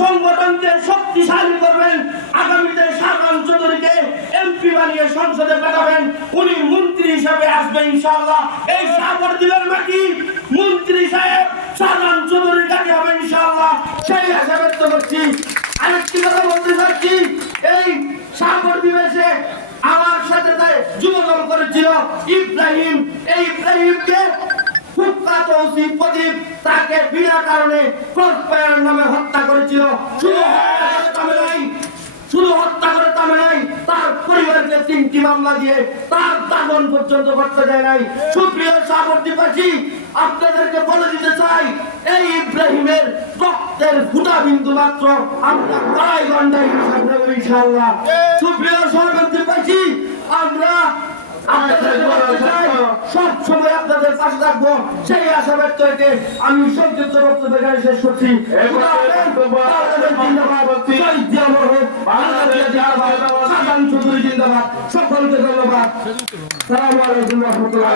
সংগঠনকে শক্তিশালী করবেন। আগামীতে শাহজাহান চৌধুরীকে এমপি বানিয়ে সংসদে পাঠাবেন। উনি মন্ত্রী হিসাবে আসবে ইনশাআল্লাহ। এই সাগর দিবেন মাটি মন্ত্রী সাহেব শাহজাহান চৌধুরীর কাছে হবে ইনশাআল্লাহ। সেই আশা ব্যক্ত করছি। আরেকটি কথা বলতে চাচ্ছি। এই সাগর দিবসে আমার সাথে তাই যুবদল করেছিল ইব্রাহিম। এই ইব্রাহিমকে কুখ্যাত ওসি প্রদীপ তাকে বিনা কারণে ক্রসফায়ার নামে হত্যা নাই। সুপ্রিয় সাগরদ্বীপবাসী আপনাদেরকে বলে দিতে চাই, এই ইব্রাহিমের রক্তের ফুটা বিন্দু মাত্র আমরা কড়াই সাগরদ্বীপবাসী আমরা আপনাদেরকে বলতে চাই, সব সময় আপনাদের পাশে থাকব। সেই আশা ব্যক্ত রেখে আমি সংক্ষিপ্ত বক্তব্য এখানে শেষ করছি। সকলকে ধন্যবাদ। সালামালাইকুম রহমতুল্লাহ।